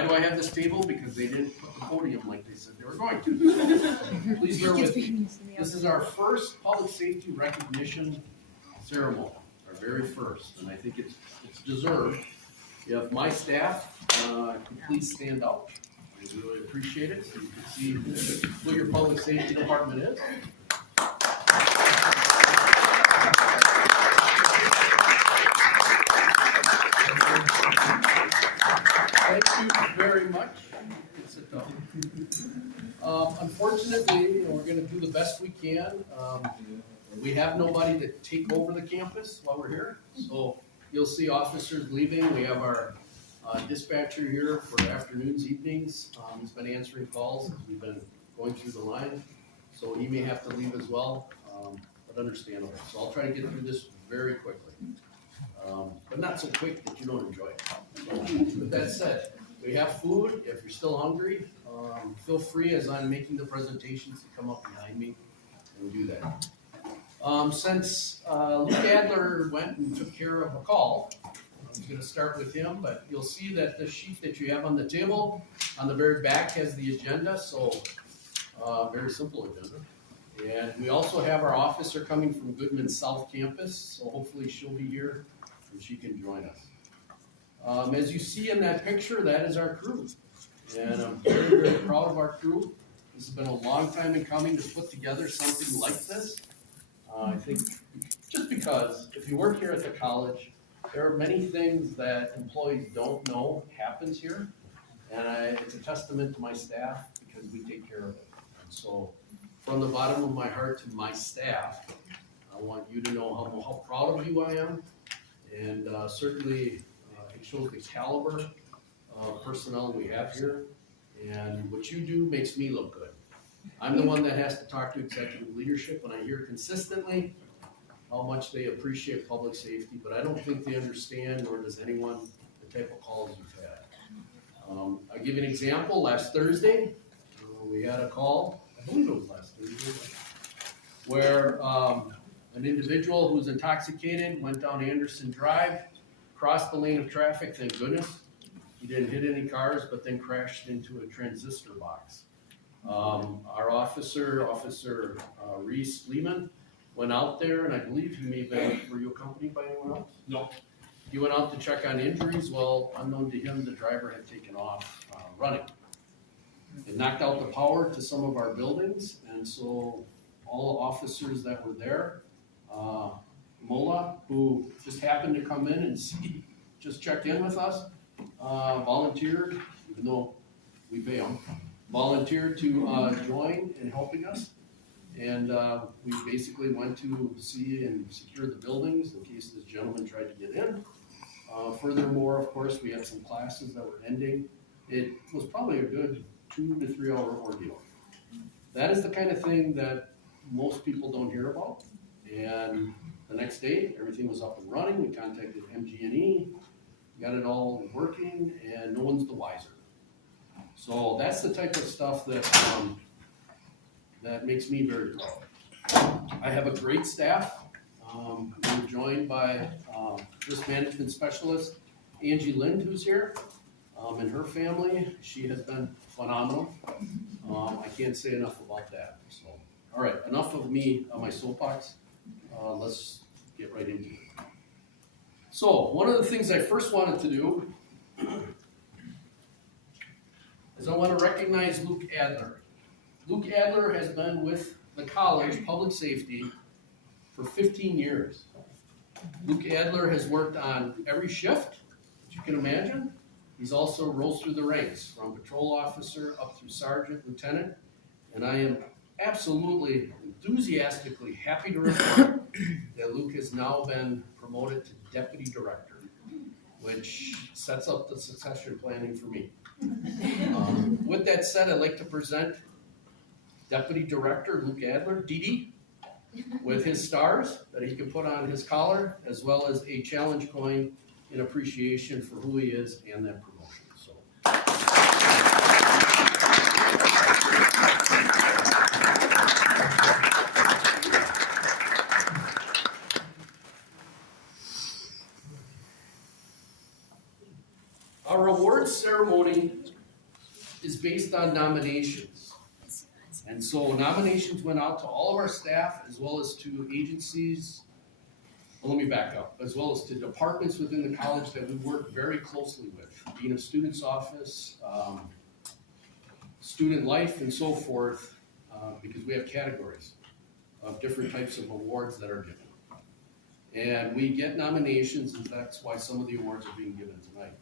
Why do I have this table? Because they didn't put the podium like they said they were going to. So, please bear with me. This is our first public safety recognition ceremony, our very first, and I think it's deserved. If my staff could please stand up, I really appreciate it, so you can see who your public safety department is. Thank you very much. You can sit down. Unfortunately, we're going to do the best we can. We have nobody to take over the campus while we're here, so you'll see officers leaving. We have our dispatcher here for afternoons, evenings. He's been answering calls as we've been going through the line, so he may have to leave as well, but understandable. So I'll try to get through this very quickly, but not so quick that you don't enjoy it. So, with that said, we have food. If you're still hungry, feel free as I'm making the presentations to come up behind me and do that. Since Luke Adler went and took care of a call, I'm going to start with him, but you'll see that the sheet that you have on the table, on the very back has the agenda, so very simple agenda. And we also have our officer coming from Goodman South Campus, so hopefully she'll be here and she can join us. As you see in that picture, that is our crew. And I'm very, very proud of our crew. This has been a long time in coming to put together something like this. I think just because if you work here at the college, there are many things that employees don't know happens here. And it's a testament to my staff because we take care of it. And so from the bottom of my heart to my staff, I want you to know how proud of you I am. And certainly it shows the caliber of personnel we have here. And what you do makes me look good. I'm the one that has to talk to executive leadership when I hear consistently how much they appreciate public safety, but I don't think they understand, nor does anyone, the type of calls you've had. I'll give you an example. Last Thursday, we had a call, I believe it was last Thursday, where an individual who was intoxicated went down Anderson Drive, crossed the lane of traffic, thank goodness. He didn't hit any cars, but then crashed into a transistor box. Our Officer Reese Lehman, went out there, and I believe he may have been, were you accompanied by anyone else? No. He went out to check on injuries. Well, unknown to him, the driver had taken off running. It knocked out the power to some of our buildings, and so all the officers that were there, Mola, who just happened to come in and see, just checked in with us, volunteered, even though we pay him, volunteered to join in helping us. And we basically went to see and secure the buildings in case this gentleman tried to get in. Furthermore, of course, we had some classes that were ending. It was probably a good 2 to 3 hour ordeal. That is the kind of thing that most people don't hear about. And the next day, everything was up and running. We contacted MG&E, got it all working, and no one's the wiser. So that's the type of stuff that that makes me very proud. I have a great staff. We're joined by risk management specialist Angie Lind, who's here, and her family. She has been phenomenal. I can't say enough about that. So, all right, enough of me on my soapbox. Let's get right into it. So, one of the things I first wanted to do is I want to recognize Luke Adler. Luke Adler has been with the college, public safety, for 15 years. Luke Adler has worked on every shift that you can imagine. He's also rose through the ranks from patrol officer up through sergeant, lieutenant, and I am absolutely enthusiastically happy to report that Luke has now been promoted to deputy director, which sets up the succession planning for me. With that said, I'd like to present Deputy Director Luke Adler, DD, with his stars that he can put on his collar, as well as a challenge coin in appreciation for who he is and that promotion. So. Our awards ceremony noting is based on nominations. And so nominations went out to all of our staff as well as to agencies, well, let me back up, as well as to departments within the college that we work very closely with. Dean of Students Office, Student Life, and so forth, because we have categories of different types of awards that are given. And we get nominations, and that's why some of the awards are being given tonight.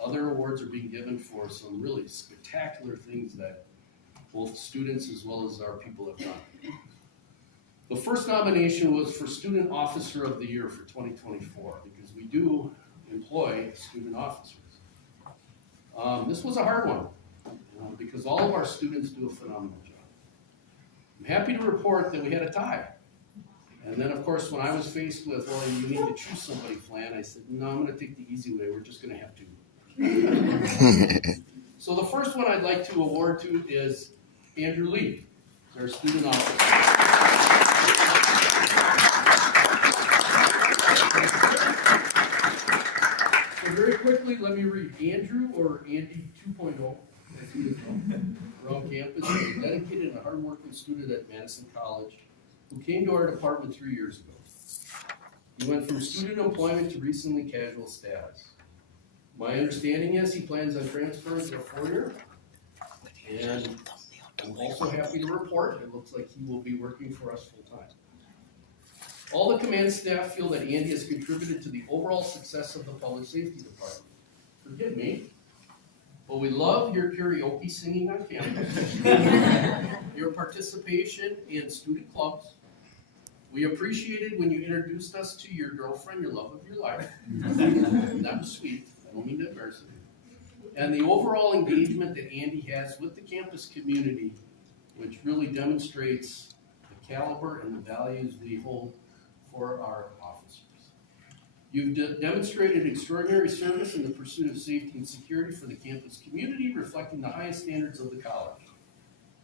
Other awards are being given for some really spectacular things that both students as well as our people have done. The first nomination was for Student Officer of the Year for 2024, because we do employ student officers. This was a hard one, because all of our students do a phenomenal job. I'm happy to report that we had a tie. And then, of course, when I was faced with, well, you need to choose somebody, Flan, I said, no, I'm going to take the easy way. We're just going to have to. So the first one I'd like to award to is Andrew Lee, our student officer. So very quickly, let me read. Andrew, or Andy 2.0, as he is known, around campus, is a dedicated and hardworking student at Madison College who came to our department 3 years ago. He went from student employment to recently casual status. My understanding is he plans on transferring to a 4-year, and I'm also happy to report it looks like he will be working for us full-time. All the command staff feel that Andy has contributed to the overall success of the public safety department. Forgive me, but we love your karaoke singing on campus, your participation in student clubs. We appreciated when you introduced us to your girlfriend, your love of your life. That was sweet. I don't mean to embarrass you. And the overall engagement that Andy has with the campus community, which really demonstrates the caliber and the values we hold for our officers. You've demonstrated extraordinary service in the pursuit of safety and security for the campus community, reflecting the highest standards of the college.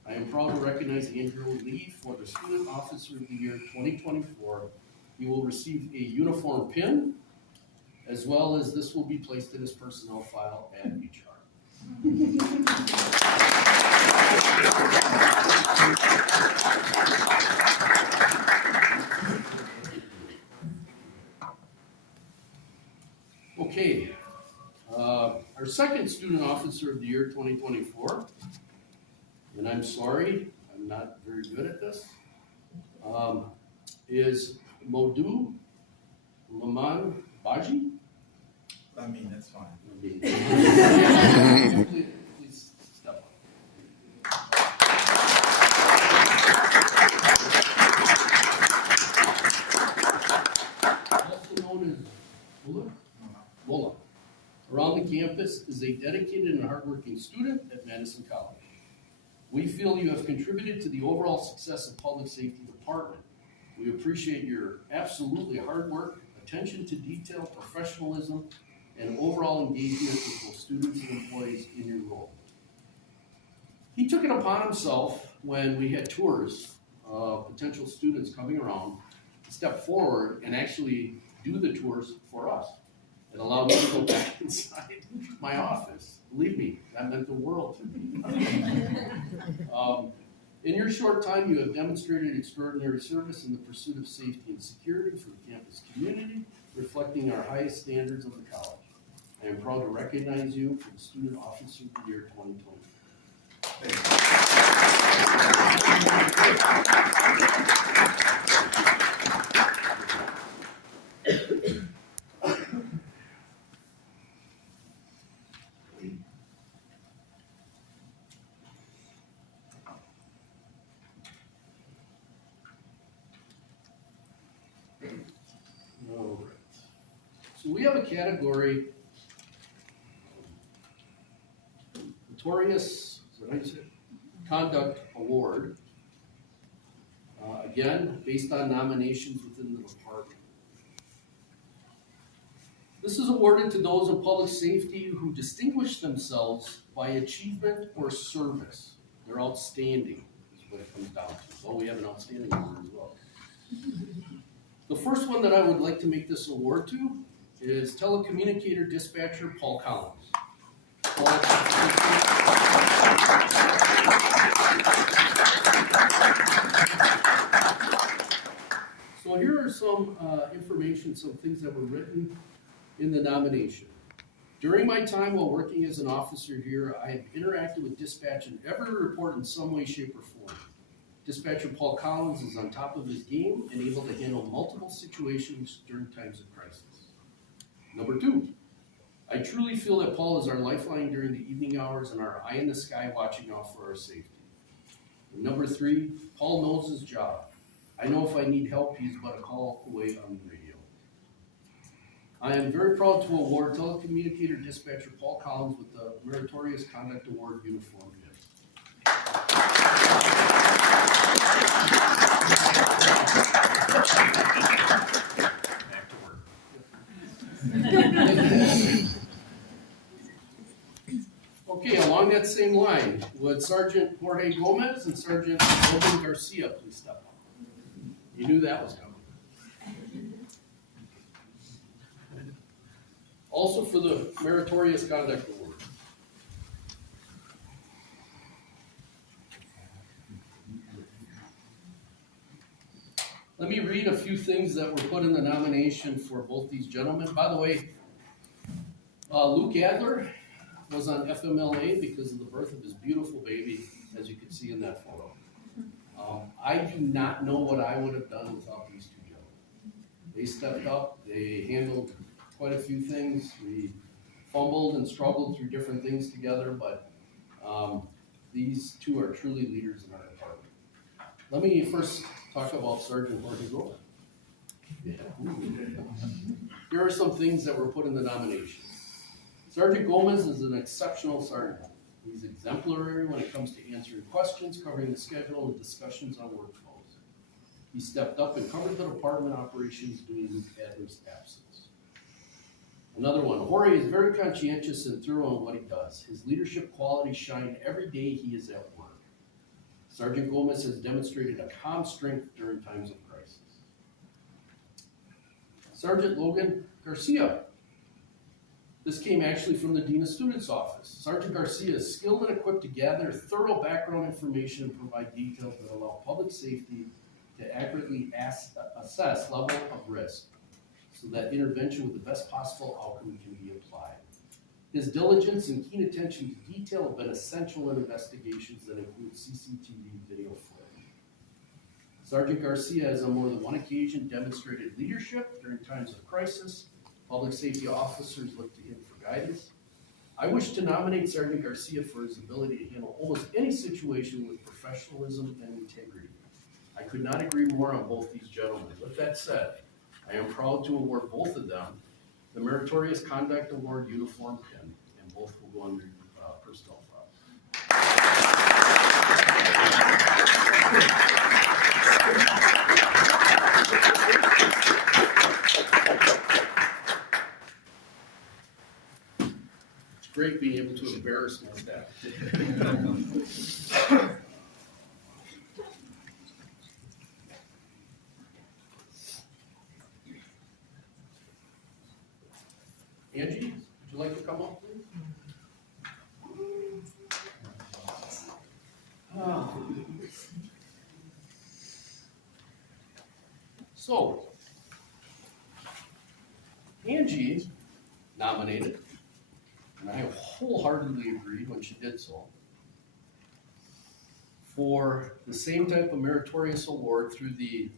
I am proud to recognize Andrew Lee for the Student Officer of the Year 2024. He will receive a uniform pin, as well as this will be placed in his personnel file at HR. Okay, our second Student Officer of the Year 2024, and I'm sorry, I'm not very good at this, is Modou Laman Baji. I mean, that's fine. Please step up. Also known as Mola. Around the campus is a dedicated and hardworking student at Madison College. We feel you have contributed to the overall success of public safety department. We appreciate your absolutely hard work, attention to detail, professionalism, and overall engagement with both students and employees in your role. He took it upon himself when we had tours of potential students coming around to step forward and actually do the tours for us. It allowed me to go back inside my office. Believe me, that meant the world to me. In your short time, you have demonstrated extraordinary service in the pursuit of safety and security for the campus community, reflecting our highest standards of the college. I am proud to recognize you for the Student Officer of the Year 2020. All right. So we have a category, Notorious, is that how you say it? Conduct Award. Again, based on nominations within the department. This is awarded to those in public safety who distinguish themselves by achievement or service. They're outstanding, is what it comes down to. Well, we have an outstanding award as well. The first one that I would like to make this award to is telecommunicator dispatcher Paul Collins. So here are some information, some things that were written in the nomination. During my time while working as an officer here, I have interacted with dispatch in every report in some way, shape, or form. Dispatcher Paul Collins is on top of his game and able to handle multiple situations during times of crisis. Number 2, I truly feel that Paul is our lifeline during the evening hours and our eye in the sky watching out for our safety. And number 3, Paul knows his job. I know if I need help, he's but a call away on the radio. I am very proud to award telecommunicator dispatcher Paul Collins with the Meritorious Conduct Award uniform gift. Back to work. Okay, along that same line, would Sergeant Jorge Gomez and Sergeant Logan Garcia please step up? You knew that was coming. Also for the Meritorious Conduct Award. Let me read a few things that were put in the nomination for both these gentlemen. By the way, Luke Adler was on FMLA because of the birth of his beautiful baby, as you can see in that photo. I do not know what I would have done without these two gentlemen. They stepped up, they handled quite a few things. We fumbled and struggled through different things together, but these two are truly leaders in our department. Let me first talk about Sergeant Jorge Gomez. Yeah. Here are some things that were put in the nomination. Sergeant Gomez is an exceptional sergeant. He's exemplary when it comes to answering questions, covering the schedule, and discussions on workflows. He stepped up and covered the department operations during Luke Adler's absence. Another one, Jorge is very conscientious and thorough in what he does. His leadership qualities shine every day he is at work. Sergeant Gomez has demonstrated a calm strength during times of crisis. Sergeant Logan Garcia. This came actually from the Dean of Students office. Sergeant Garcia is skilled and equipped to gather thorough background information and provide details that allow public safety to accurately assess level of risk so that intervention with the best possible outcome can be applied. His diligence and keen attention to detail have been essential in investigations that include CCTV video footage. Sergeant Garcia has on more than one occasion demonstrated leadership during times of crisis. Public safety officers look to him for guidance. I wish to nominate Sergeant Garcia for his ability to handle almost any situation with professionalism and integrity. I could not agree more on both these gentlemen. With that said, I am proud to award both of them the Meritorious Conduct Award uniform pin, and both will go under personnel file. It's great being able to embarrass my staff. Angie, would you like to come up, please? So, Angie nominated, and I wholeheartedly agreed when she did so, for the same type of meritorious award through the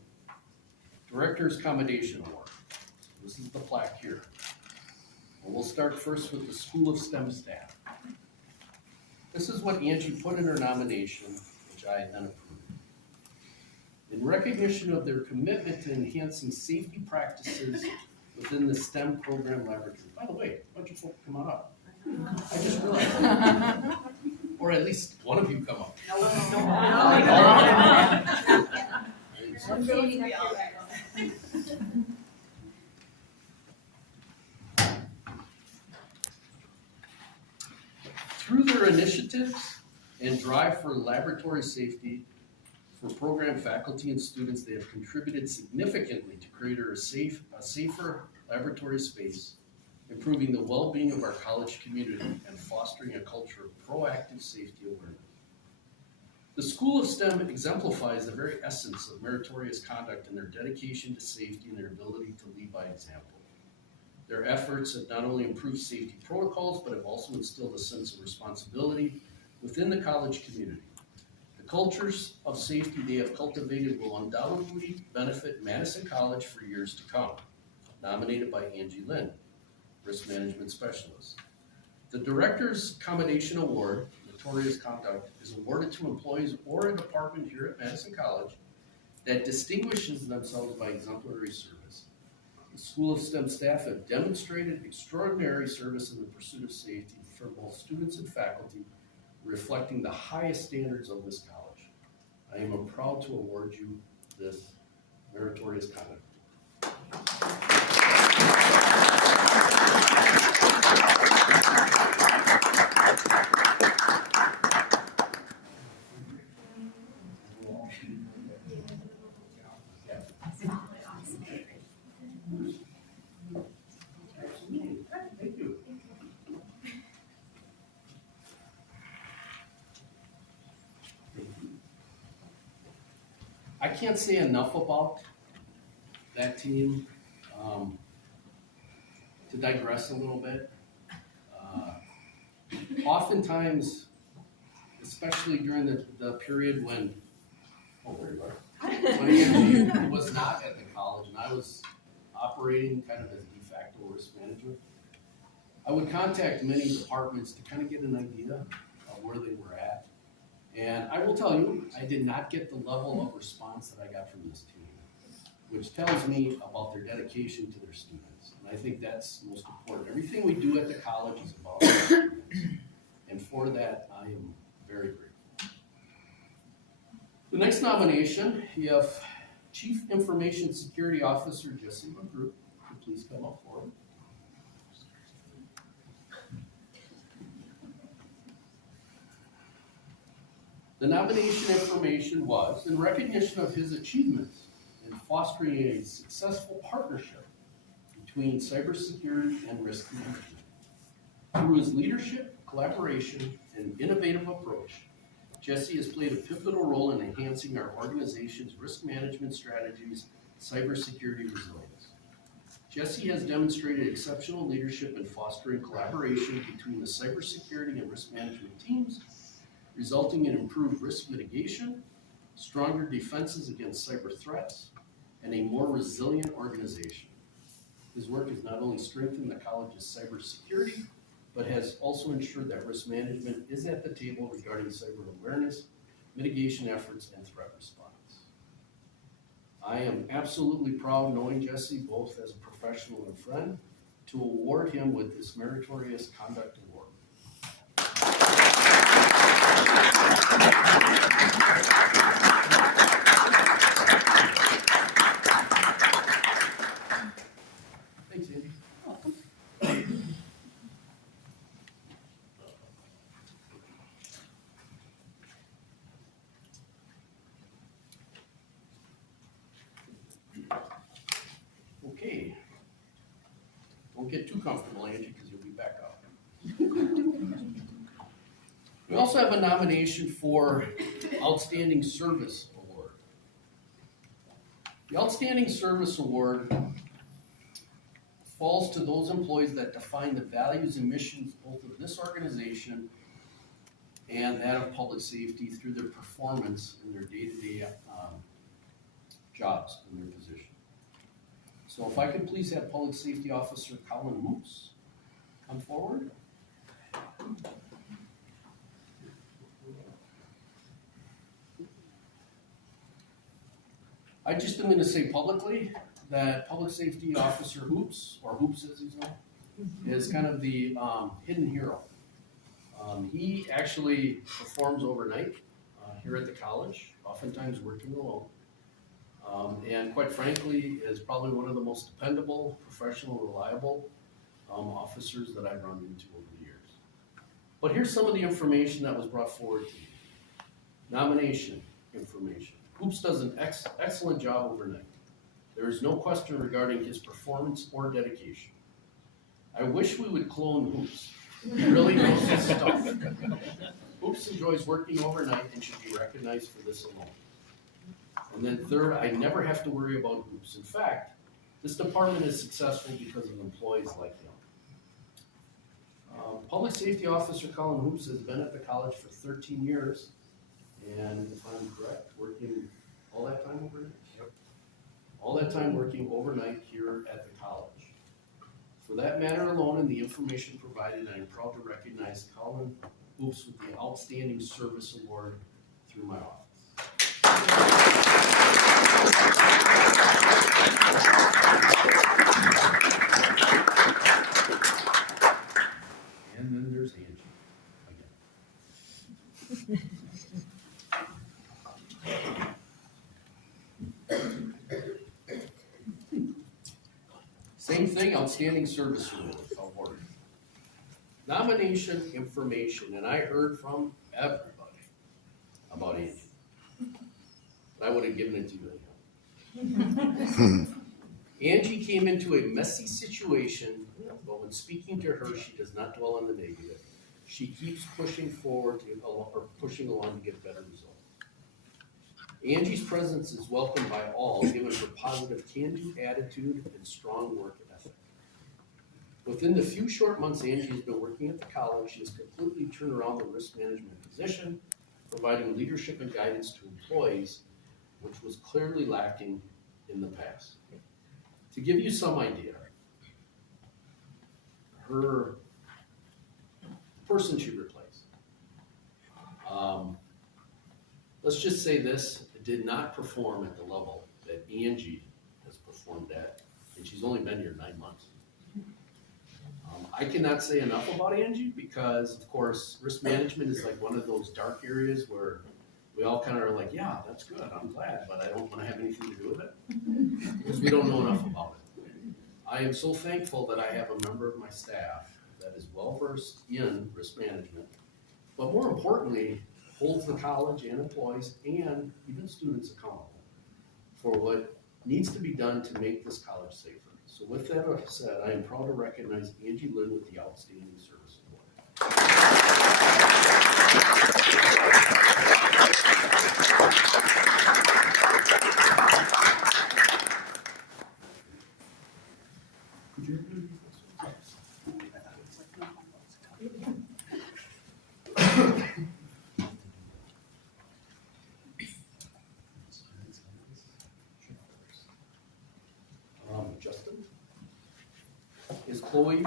Director's Commendation Award. This is the plaque here. And we'll start first with the School of STEM staff. This is what Angie put in her nomination, which I then approved. In recognition of their commitment to enhancing safety practices within the STEM program laboratory. By the way, why don't you folks come on up? I just realized. Or at least one of you come up. Through their initiatives and drive for laboratory safety for program faculty and students, they have contributed significantly to create a safer laboratory space improving the well-being of our college community, and fostering a culture of proactive safety awareness. The School of STEM exemplifies the very essence of meritorious conduct in their dedication to safety and their ability to lead by example. Their efforts have not only improved safety protocols, but have also instilled a sense of responsibility within the college community. The cultures of safety they have cultivated will undoubtedly benefit Madison College for years to come. Nominated by Angie Lynn, Risk Management Specialist. The Director's Commendation Award, Meritorious Conduct, is awarded to employees or a department here at Madison College that distinguishes themselves by exemplary service. The School of STEM staff have demonstrated extraordinary service in the pursuit of safety for both students and faculty, reflecting the highest standards of this college. I am proud to award you this meritorious conduct. Thank you. I can't say enough about that team. To digress a little bit, oftentimes, especially during the period when, when Angie was not at the college and I was operating kind of as de facto risk management, I would contact many departments to kind of get an idea of where they were at. And I will tell you, I did not get the level of response that I got from this team, which tells me about their dedication to their students. And I think that's most important. Everything we do at the college is about our students. And for that, I am very grateful. The next nomination, you have Chief Information Security Officer Jesse McGrew. Please come up forward. The nomination information was in recognition of his achievements in fostering a successful partnership between cybersecurity and risk management. Through his leadership, collaboration, and innovative approach, Jesse has played a pivotal role in enhancing our organization's risk management strategies, cybersecurity resilience. Jesse has demonstrated exceptional leadership in fostering collaboration between the cybersecurity and risk management teams, resulting in improved risk mitigation, stronger defenses against cyber threats, and a more resilient organization. His work has not only strengthened the college's cybersecurity, but has also ensured that risk management is at the table regarding cyber awareness, mitigation efforts, and threat response. I am absolutely proud, knowing Jesse both as a professional and friend, to award him with this meritorious conduct award. Thanks, Andy. Okay. Don't get too comfortable, Angie, because you'll be back up. We also have a nomination for Outstanding Service Award. The Outstanding Service Award falls to those employees that define the values and missions both of this organization and that of public safety through their performance in their day-to-day jobs in their position. So if I could please have Public Safety Officer Colin Moose come forward. I just am going to say publicly that Public Safety Officer Hoops, or Hoops as he's known, is kind of the hidden hero. He actually performs overnight here at the college, oftentimes working alone. And quite frankly, is probably one of the most dependable, professional, reliable officers that I've run into over the years. But here's some of the information that was brought forward to me. Nomination information. Hoops does an excellent job overnight. There is no question regarding his performance or dedication. I wish we would clone Hoops. He really knows his stuff. Hoops enjoys working overnight and should be recognized for this alone. And then third, I never have to worry about Hoops. In fact, this department is successful because of employees like him. Public Safety Officer Colin Hoops has been at the college for 13 years, and if I'm correct, working all that time overnight? Yep. All that time working overnight here at the college. For that matter alone and the information provided, I am proud to recognize Colin Hoops with the Outstanding Service Award through my office. And then there's Angie again. Same thing, Outstanding Service Award. Nomination information, and I heard from everybody about Angie. But I would have given it to you anyhow. Angie came into a messy situation, but when speaking to her, she does not dwell on the negative. She keeps pushing forward or pushing along to get better results. Angie's presence is welcomed by all, given her positive can-do attitude and strong work ethic. Within the few short months Angie has been working at the college, she has completely turned around the risk management position, providing leadership and guidance to employees, which was clearly lacking in the past. To give you some idea, her person she replaced, let's just say this, it did not perform at the level that Angie has performed at, and she's only been here 9 months. I cannot say enough about Angie because, of course, risk management is like one of those dark areas where we all kind of are like, yeah, that's good, I'm glad, but I don't want to have anything to do with it because we don't know enough about it. I am so thankful that I have a member of my staff that is well-versed in risk management, but more importantly, holds the college and employees and even students accountable for what needs to be done to make this college safer. So with that said, I am proud to recognize Angie Lynn with the Outstanding Service Award. Could you repeat Justin? Is Khloe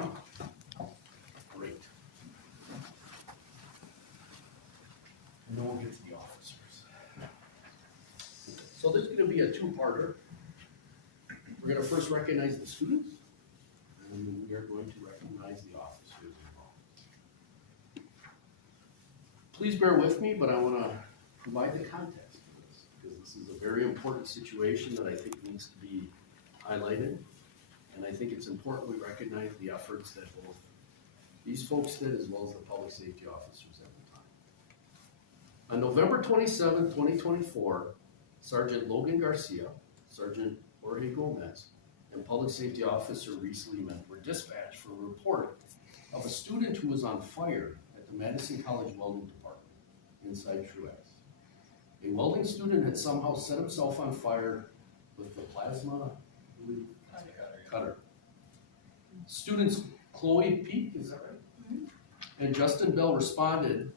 great? And then we'll get to the officers. So this is going to be a two-parter. We're going to first recognize the students, and then we are going to recognize the officers involved. Please bear with me, but I want to provide the context for this, because this is a very important situation that I think needs to be highlighted, and I think it's important we recognize the efforts that both these folks did as well as the public safety officers at the time. On November 27, 2024, Sergeant Logan Garcia, Sergeant Jorge Gomez, and Public Safety Officer Reese Lehman were dispatched for a report of a student who was on fire at the Madison College welding department inside Truex. A welding student had somehow set himself on fire with the plasma cutter. Students Khloe Peak, is that right? Mm-hmm. And Justin Bell responded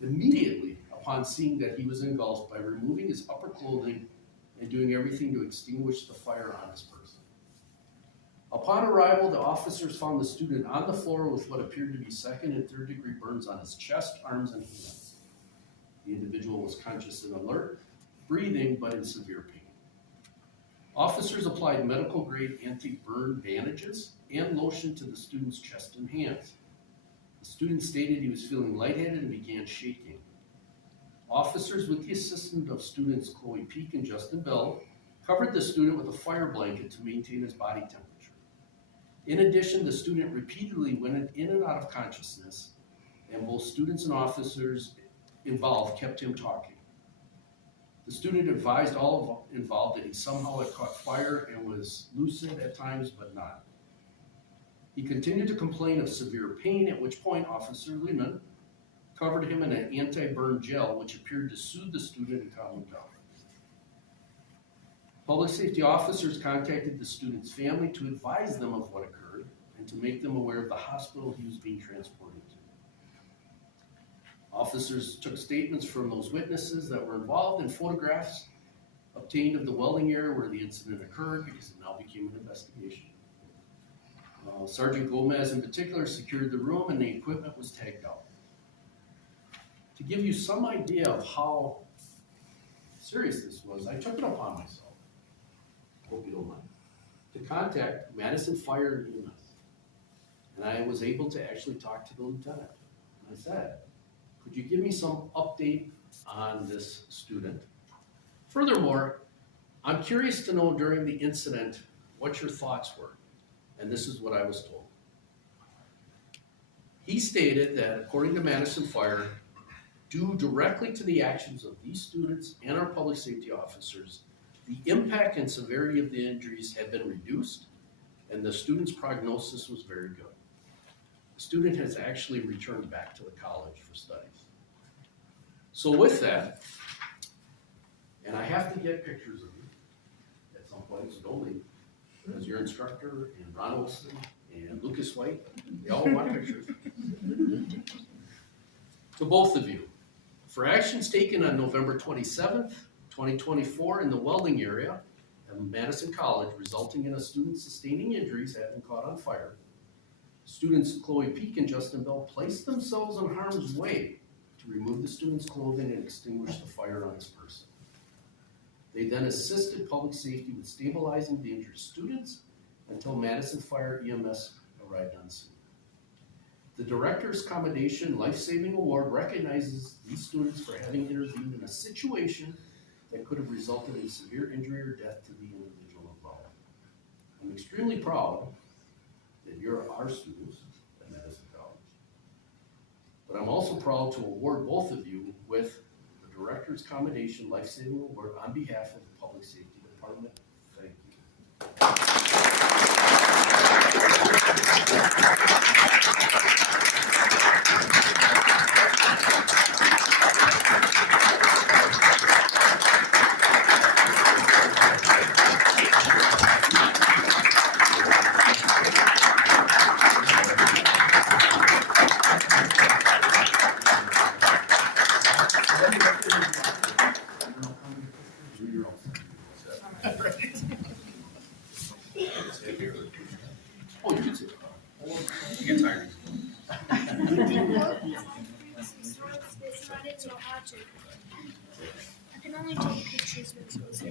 immediately upon seeing that he was engulfed by removing his upper clothing and doing everything to extinguish the fire on his person. Upon arrival, the officers found the student on the floor with what appeared to be second and third degree burns on his chest, arms, and hands. The individual was conscious and alert, breathing, but in severe pain. Officers applied medical-grade anti-burn bandages and lotion to the student's chest and hands. The student stated he was feeling lightheaded and began shaking. Officers, with the assistance of students Khloe Peak and Justin Bell, covered the student with a fire blanket to maintain his body temperature. In addition, the student repeatedly went in and out of consciousness, and both students and officers involved kept him talking. The student advised all involved that he somehow had caught fire and was lucid at times, but not. He continued to complain of severe pain, at which point Officer Lehman covered him in an anti-burn gel, which appeared to soothe the student and calm him down. Public safety officers contacted the student's family to advise them of what occurred and to make them aware of the hospital he was being transported to. Officers took statements from those witnesses that were involved and photographs obtained of the welding area where the incident occurred, because it now became an investigation. Sergeant Gomez in particular secured the room and the equipment was tagged out. To give you some idea of how serious this was, I took it upon myself, hope you don't mind, to contact Madison Fire and EMS. And I was able to actually talk to the lieutenant. And I said, could you give me some update on this student? Furthermore, I'm curious to know during the incident what your thoughts were. And this is what I was told. He stated that according to Madison Fire, due directly to the actions of these students and our public safety officers, the impact and severity of the injuries had been reduced and the student's prognosis was very good. The student has actually returned back to the college for studies. So with that, and I have to get pictures of you at some point, so don't leave, because your instructor and Ron Olson and Lucas White, they all want pictures. To both of you, for actions taken on November 27th, 2024 in the welding area at Madison College resulting in a student sustaining injuries having caught on fire, students Khloe Peak and Justin Bell placed themselves in harm's way to remove the student's clothing and extinguish the fire on his person. They then assisted public safety with stabilizing the injured students until Madison Fire EMS arrived on scene. The Director's Commendation Life-Saving Award recognizes these students for having intervened in a situation that could have resulted in severe injury or death to the individual involved. I'm extremely proud that you're our students at Madison College. But I'm also proud to award both of you with the Director's Commendation Life-Saving Award on behalf of the Public Safety Department. Thank you. Oh, you can sit. You get tired. I can only take pictures with supposed to. I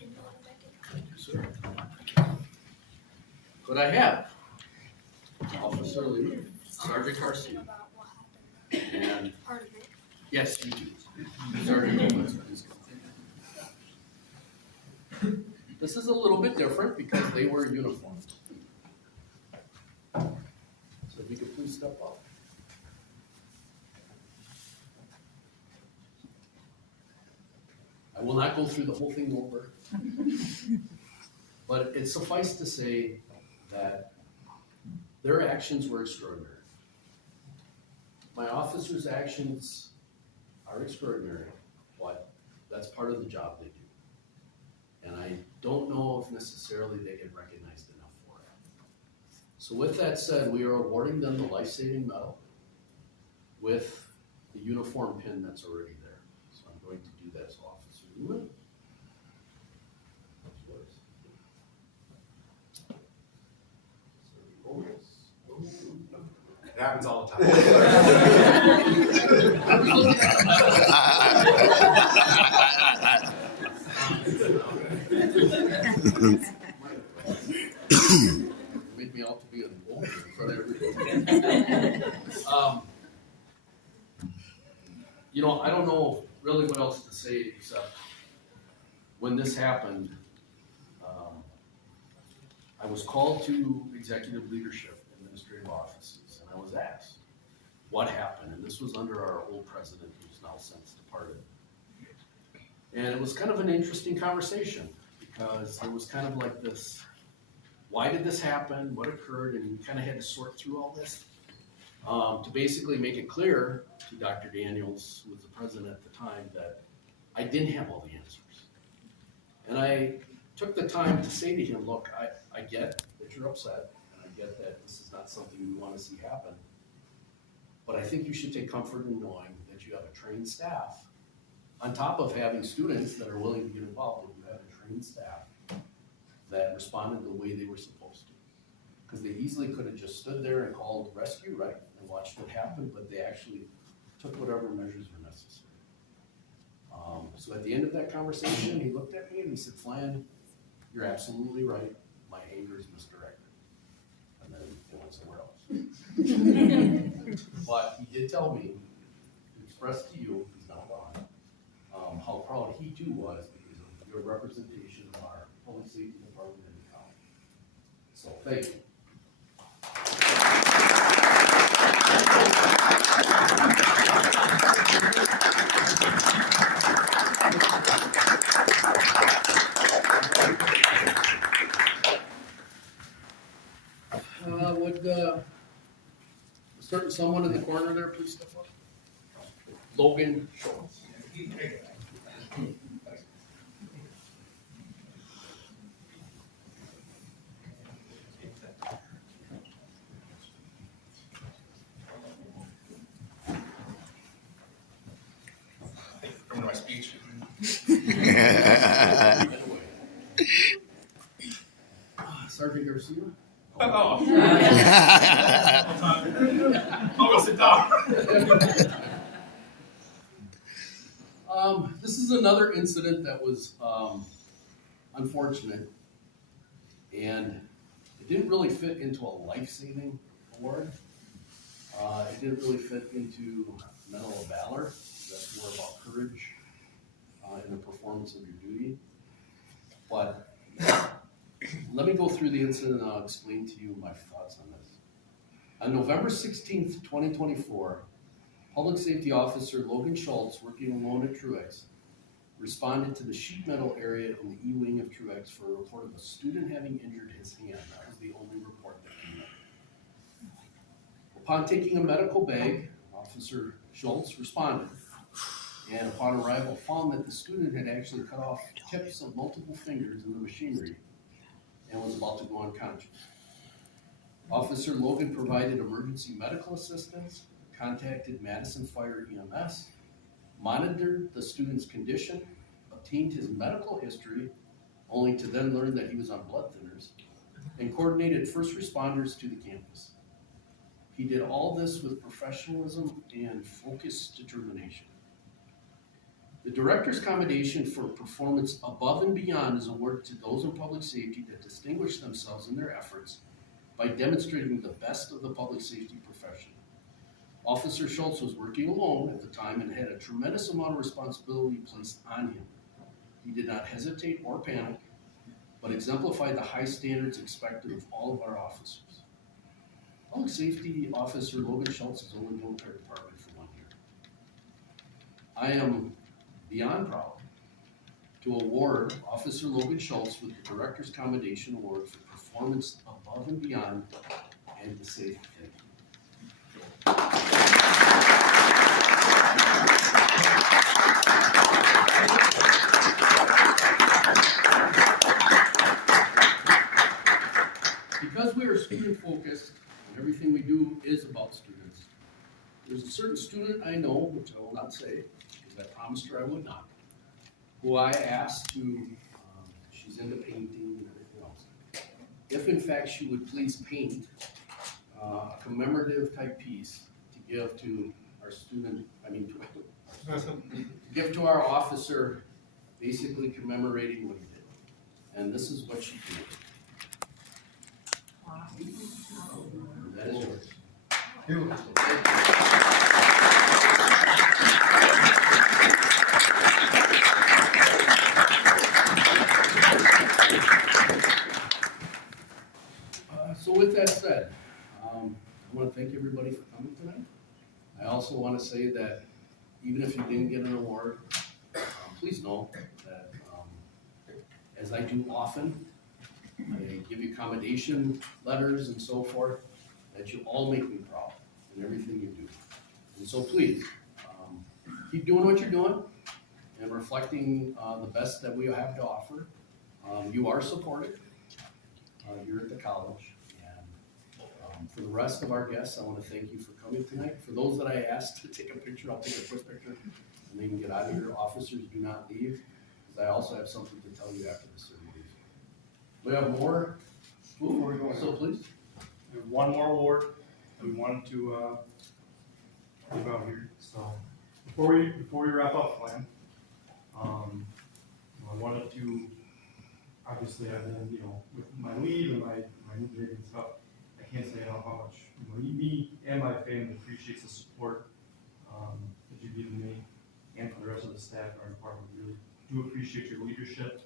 didn't know I could. But I have Officer Lee, Sergeant Garcia, About what happened. and Part of it. yes, you do. Sergeant Gomez. This is a little bit different because they were in uniform. So if you could please step up. I will not go through the whole thing over. But it suffice to say that their actions were extraordinary. My officers' actions are extraordinary, but that's part of the job they do. And I don't know if necessarily they get recognized enough for it. So with that said, we are awarding them the life-saving medal with the uniform pin that's already there. So I'm going to do that, so Officer Newman. That's yours. It happens all the time. Made me out to be an older in front of everybody. You know, I don't know really what else to say except when this happened, I was called to executive leadership, administrative offices, and I was asked what happened. And this was under our old president, who's now since departed. And it was kind of an interesting conversation because there was kind of like this why did this happen, what occurred, and we kind of had to sort through all this to basically make it clear to Dr. Daniels, who was the president at the time, that I didn't have all the answers. And I took the time to say to him, look, I get that you're upset, and I get that this is not something you want to see happen, but I think you should take comfort in knowing that you have a trained staff, on top of having students that are willing to get involved, and you have a trained staff that responded the way they were supposed to. Because they easily could have just stood there and called rescue, right, and watched it happen, but they actually took whatever measures were necessary. So at the end of that conversation, he looked at me and he said, Flan, you're absolutely right. My anger is misdirected. And then it went somewhere else. But he did tell me, to express to you, he's now gone, how proud he too was because of your representation of our public safety department in the county. So thank you. Would certain someone in the corner there please step up? Logan Schultz. From my speech. Sergeant Garcia. Oh. I'll go sit down. This is another incident that was unfortunate, and it didn't really fit into a life-saving award. It didn't really fit into Medal of Valor. That's more about courage in the performance of your duty. But let me go through the incident and I'll explain to you my thoughts on this. On November 16th, 2024, Public Safety Officer Logan Schultz, working alone at Truex, responded to the sheet metal area in the E-wing of Truex for a report of a student having injured his hand. That was the only report that came in. Upon taking a medical bag, Officer Schultz responded, and upon arrival found that the student had actually cut off tips of multiple fingers in the machinery and was about to go unconscious. Officer Logan provided emergency medical assistance, contacted Madison Fire EMS, monitored the student's condition, obtained his medical history, only to then learn that he was on blood thinners, and coordinated first responders to the campus. He did all this with professionalism and focused determination. The Director's Commendation for Performance Above and Beyond is awarded to those in public safety that distinguish themselves in their efforts by demonstrating the best of the public safety profession. Officer Schultz was working alone at the time and had a tremendous amount of responsibility placed on him. He did not hesitate or panic, but exemplified the high standards expected of all of our officers. Public Safety Officer Logan Schultz has only been with our department for 1 year. I am beyond proud to award Officer Logan Schultz with the Director's Commendation Award for performance above and beyond and to say thank you. Because we are student focused and everything we do is about students, there's a certain student I know, which I will not say, because I promised her I would not, who I asked to, she's into painting and everything else, if in fact she would please paint a commemorative type piece to give to our student, to give to our officer, basically commemorating what he did. And this is what she did. That is yours. So with that said, I want to thank everybody for coming tonight. I also want to say that even if you didn't get an award, please know that as I do often, I give you commendation letters and so forth, that you all make me proud in everything you do. And so please, keep doing what you're doing and reflecting the best that we have to offer. You are supported here at the college. And for the rest of our guests, I want to thank you for coming tonight. For those that I asked to take a picture, I'll take a quick picture and they can get out of here. Officers, do not leave, because I also have something to tell you after the ceremony. We have more. Before we go on. So please. We have one more award that we wanted to leave out here. So before we wrap up, Glenn, I wanted to obviously I've been, with my leave and my new gig and stuff, I can't say how much me and my family appreciates the support that you've given me and for the rest of the staff in our department. We really do appreciate your leadership.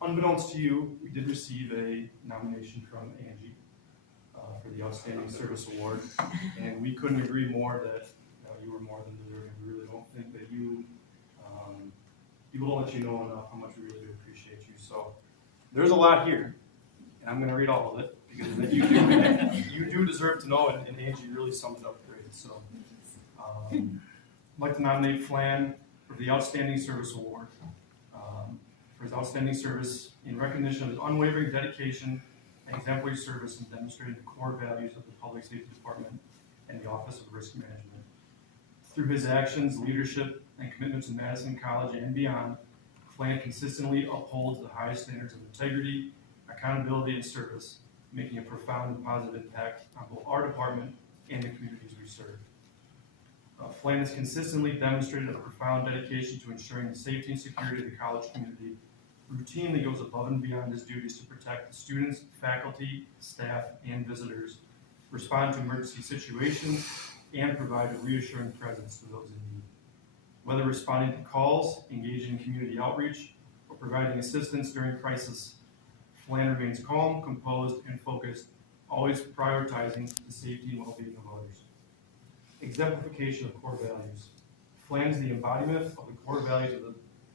Unbeknownst to you, we did receive a nomination from Angie for the Outstanding Service Award, and we couldn't agree more that you were more than deserving. We really don't think that people don't let you know enough how much we really do appreciate you. So there's a lot here, and I'm going to read all of it because you do deserve to know it, and Angie really summed it up great. So I'd like to nominate Flan for the Outstanding Service Award. For his outstanding service in recognition of his unwavering dedication and exemplary service in demonstrating the core values of the Public Safety Department and the Office of Risk Management. Through his actions, leadership, and commitment to Madison College and beyond, Flan consistently upholds the highest standards of integrity, accountability, and service, making a profound and positive impact on both our department and the communities we serve. Flan has consistently demonstrated a profound dedication to ensuring the safety and security of the college community, routinely goes above and beyond his duties to protect the students, faculty, staff, and visitors, respond to emergency situations, and provide a reassuring presence to those in need. Whether responding to calls, engaging in community outreach, or providing assistance during crisis, Flan remains calm, composed, and focused, always prioritizing the safety and well-being of others. Exemplification of core values. Flan is the embodiment of the core values of the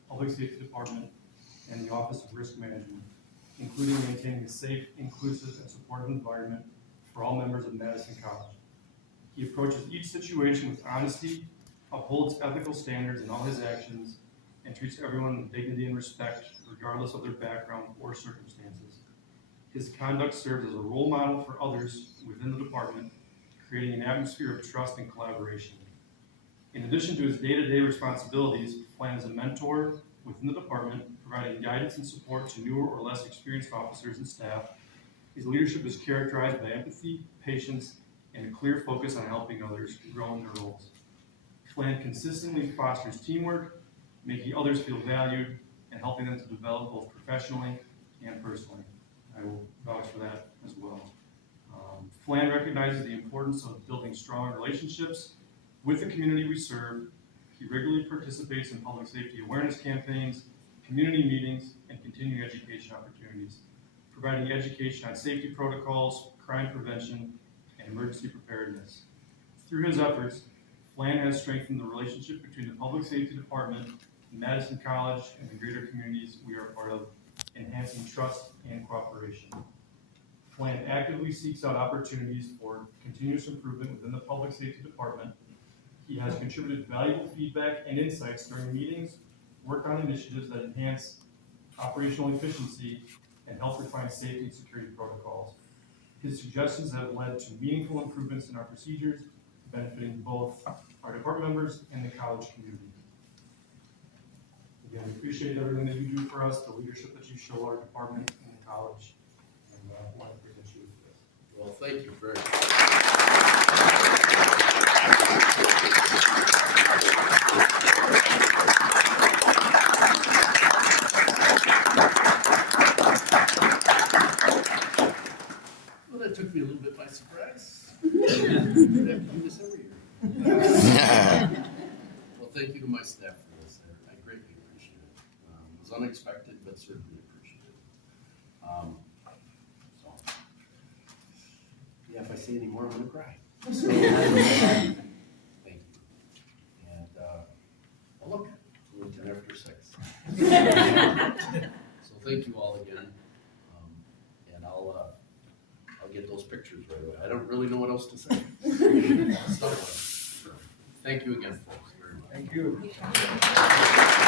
Public Safety Department and the Office of Risk Management, including maintaining a safe, inclusive, and supportive environment for all members of Madison College. He approaches each situation with honesty, upholds ethical standards in all his actions, and treats everyone with dignity and respect, regardless of their background or circumstances. His conduct serves as a role model for others within the department, creating an atmosphere of trust and collaboration. In addition to his day-to-day responsibilities, Flan is a mentor within the department, providing guidance and support to newer or less experienced officers and staff. His leadership is characterized by empathy, patience, and a clear focus on helping others grow in their roles. Flan consistently fosters teamwork, making others feel valued and helping them to develop both professionally and personally. I will vouch for that as well. Flan recognizes the importance of building strong relationships with the community we serve. He regularly participates in public safety awareness campaigns, community meetings, and continuing education opportunities, providing education on safety protocols, crime prevention, and emergency preparedness. Through his efforts, Flan has strengthened the relationship between the Public Safety Department, Madison College, and the greater communities we are part of, enhancing trust and cooperation. Flan actively seeks out opportunities for continuous improvement within the Public Safety Department. He has contributed valuable feedback and insights during meetings, worked on initiatives that enhance operational efficiency, and help refine safety and security protocols. His suggestions have led to meaningful improvements in our procedures, benefiting both our department members and the college community. Again, we appreciate everything that you do for us, the leadership that you show our department and the college, and I want to present you with this. Well, thank you very much. Well, that took me a little bit by surprise. I have to do this every year. Well, thank you to my staff for this. I greatly appreciate it. It was unexpected, but certainly appreciated. So, yeah, if I say any more, I'm gonna cry. So, thank you. And, well, look, it's a little 10 after 6. So thank you all again. else to say. So, thank you again, folks, very much. Thank you.